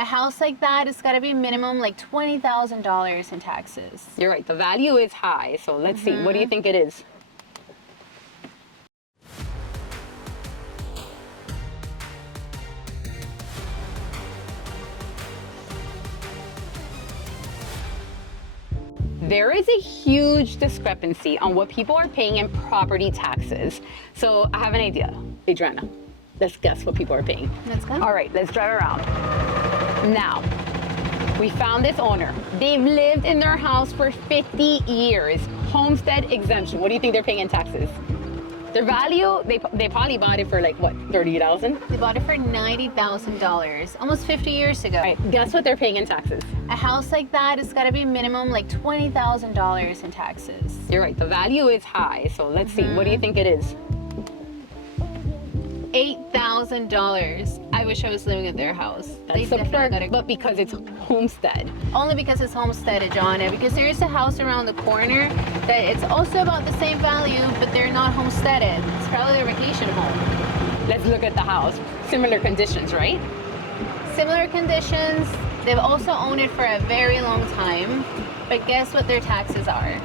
A house like that, it's got to be minimum like $20,000 in taxes. You're right, the value is high. So let's see, what do you think it is? There is a huge discrepancy on what people are paying in property taxes. So I have an idea. Adriana, let's guess what people are paying. Let's go. All right, let's drive around. Now, we found this owner. They've lived in their house for 50 years. Homestead exemption. What do you think they're paying in taxes? Their value, they probably bought it for like, what, $30,000? They bought it for $90,000, almost 50 years ago. All right, guess what they're paying in taxes? A house like that, it's got to be minimum like $20,000 in taxes. You're right, the value is high. So let's see, what do you think it is? $8,000. I wish I was living at their house. They That's definitely gotta but because it's homestead. Only because it's homesteaded, Joanna, because there is a house around the corner that it's also about the same value, but they're not homesteaded. It's probably their vacation home. Let's look at the house. Similar conditions, right? Similar conditions. They've also owned it for a very long time, but guess what their taxes are?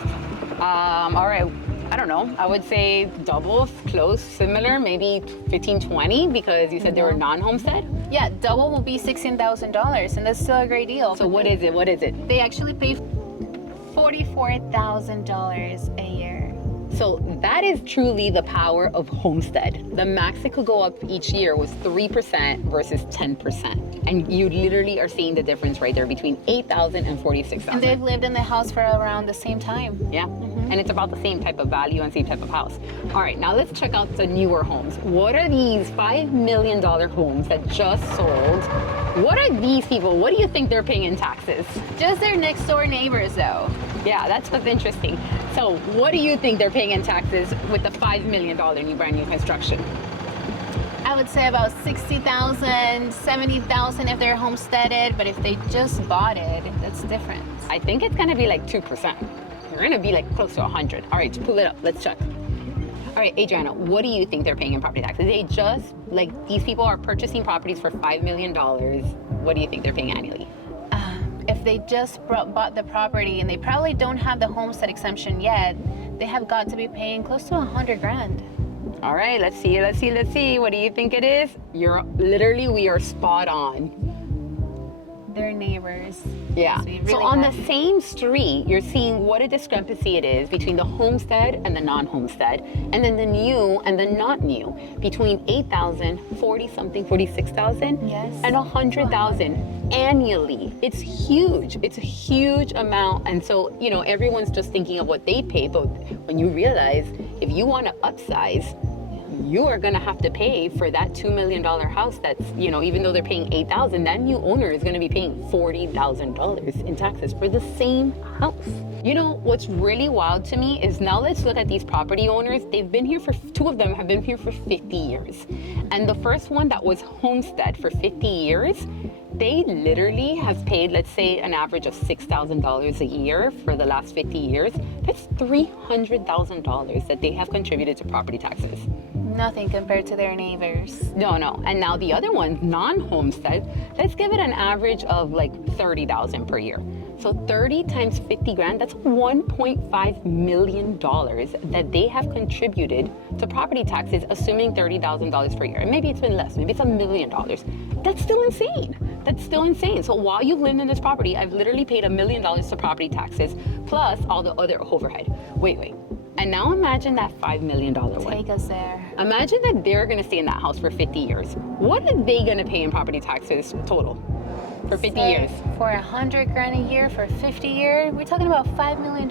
All right, I don't know. I would say double, close, similar, maybe 15, 20, because you said they were non-homestead. Yeah, double will be $16,000, and that's still a great deal. So what is it? What is it? They actually pay $44,000 a year. So that is truly the power of homestead. The max it could go up each year was 3% versus 10%. And you literally are seeing the difference right there between $8,000 and $46,000. And they've lived in the house for around the same time. Yeah, and it's about the same type of value and same type of house. All right, now let's check out the newer homes. What are these $5 million homes that just sold? What are these people? What do you think they're paying in taxes? Just their next door neighbors though. Yeah, that's what's interesting. So what do you think they're paying in taxes with the $5 million brand new construction? I would say about $60,000, $70,000 if they're homesteaded, but if they just bought it, that's different. I think it's gonna be like 2%. We're gonna be like close to 100. All right, pull it up, let's check. All right, Adriana, what do you think they're paying in property taxes? They just, like, these people are purchasing properties for $5 million. What do you think they're paying annually? If they just bought the property and they probably don't have the homestead exemption yet, they have got to be paying close to 100 grand. All right, let's see. What do you think it is? We are spot on. They're neighbors. Yeah. So on the same street, you're seeing what a discrepancy it is between the homestead and the non-homestead, and then the new and the not new, between 8,000, 40-something, 46,000, yes, and 100,000 annually. It's huge. It's a huge amount. And so, you know, everyone's just thinking of what they pay, but when you realize if you want to upsize, you are going to have to pay for that $2 million house that's, you know, even though they're paying $8,000, that new owner is going to be paying $40,000 in taxes for the same house. You know, what's really wild to me is now let's look at these property owners. They've been here for, two of them have been here for 50 years. And the first one that was homestead for 50 years, they literally have paid, let's say, an average of $6,000 a year for the last 50 years. That's $300,000 that they have contributed to property taxes. Nothing compared to their neighbors. No. And now the other one, non-homestead, let's give it an average of like $30,000 per year. So 30 times 50 grand, that's $1.5 million that they have contributed to property taxes, assuming $30,000 per year. And maybe it's been less, maybe it's $1 million. That's still insane. That's still insane. So while you've lived in this property, I've literally paid $1 million to property taxes, plus all the other overhead. Wait. And now imagine that $5 million one. Take us there. Imagine that they're gonna stay in that house for 50 years. What are they gonna pay in property taxes total for 50 years? For 100 grand a year for 50 years, we're talking about $5 million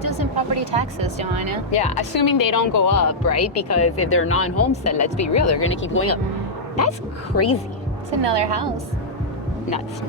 just in property taxes, Joanna. Yeah, assuming they don't go up, right? Because if they're non-homestead, let's be real, they're gonna keep going up. That's crazy. It's another house. Nuts.